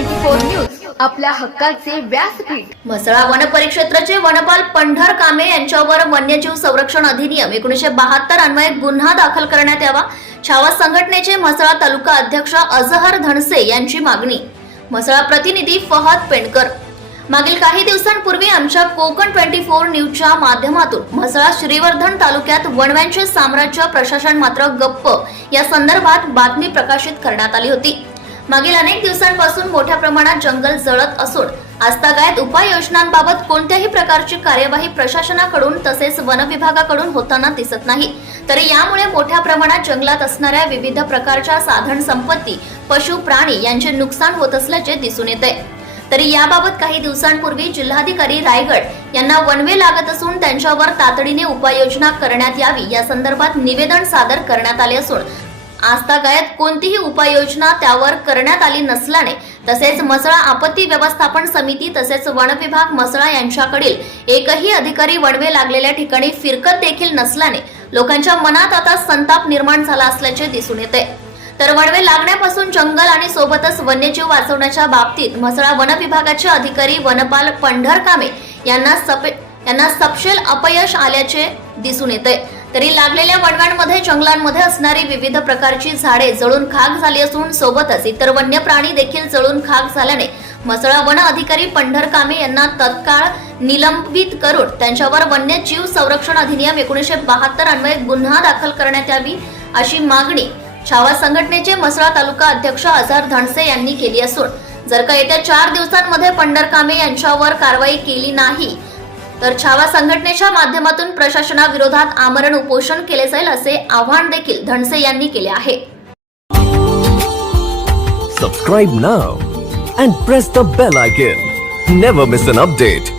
News आपल्या हक्काचे व्यासपीठ. म्हसळा वन परिक्षेत्राचे वनपाल पंढर कामे यांच्यावर वन्यजीव संरक्षण अधिनियम एकोणीशे बहात्तर अन्वये गुन्हा दाखल करण्यात यावा. छावा संघटनेचे म्हसळा तालुका अध्यक्ष अजहर धनसे यांची मागणी. म्हसळा प्रतिनिधी फहद पेंडकर मागील काही दिवसांपूर्वी आमच्या कोकण ट्वेंटी फोर न्यूजच्या माध्यमातून म्हसळा श्रीवर्धन तालुक्यात वणव्यांचे साम्राज्य प्रशासन मात्र गप्प या संदर्भात बातमी प्रकाशित करण्यात आली होती. मागील अनेक दिवसांपासून मोठ्या प्रमाणात जंगल जळत असून आजतागायत उपाययोजनांबाबत कोणत्याही प्रकारची कार्यवाही प्रशासनाकडून तसेच वन विभागाकडून होताना दिसत नाही. तरी यामुळे मोठ्या प्रमाणात जंगलात असणाऱ्या विविध प्रकारच्या साधन संपत्ती पशु प्राणी यांचे नुकसान होत असल्याचे दिसून येते. तरी याबाबत काही दिवसांपूर्वी जिल्हाधिकारी रायगड यांना वनवे लागत असून त्यांच्यावर तातडीने उपाययोजना करण्यात यावी या संदर्भात निवेदन सादर करण्यात आले असून आजतागायत कोणतीही उपाययोजना त्यावर करण्यात आली नसल्याने तसेच मसळा आपत्ती व्यवस्थापन समिती तसेच वन विभाग मसळा यांच्याकडील एकही अधिकारी वणवे लागलेल्या ठिकाणी फिरकत देखील नसल्याने लोकांच्या मनात आता संताप निर्माण झाला असल्याचे दिसून येते. तर वणवे लागण्यापासून जंगल आणि सोबतच वन्यजीव वाचवण्याच्या बाबतीत म्हसळा वन विभागाचे अधिकारी वनपाल पंढर कामे यांना सपे यांना सपशेल अपयश आल्याचे दिसून येते. तरी लागलेल्या वणव्यांमध्ये जंगलांमध्ये असणारी विविध प्रकारची झाडे जळून खाक झाली असून सोबतच इतर वन्य प्राणी देखील जळून खाक झाल्याने मसळा वन अधिकारी पंढर कामे यांना तत्काळ निलंबित करून त्यांच्यावर वन्यजीव संरक्षण अधिनियम एकोणीशे बहात्तर अन्वये गुन्हा दाखल करण्यात यावी अशी मागणी छावा संघटनेचे म्हसळा तालुका अध्यक्ष अझहर धनसे यांनी केली असून जर का येत्या चार दिवसांमध्ये पंढर कामे यांच्यावर कारवाई केली नाही तर छावा संघटनेच्या माध्यमातून प्रशासनाविरोधात आमरण उपोषण केले जाईल असे आवाहन देखील धनसे यांनी केले आहे. Subscribe now and press the bell icon never miss an update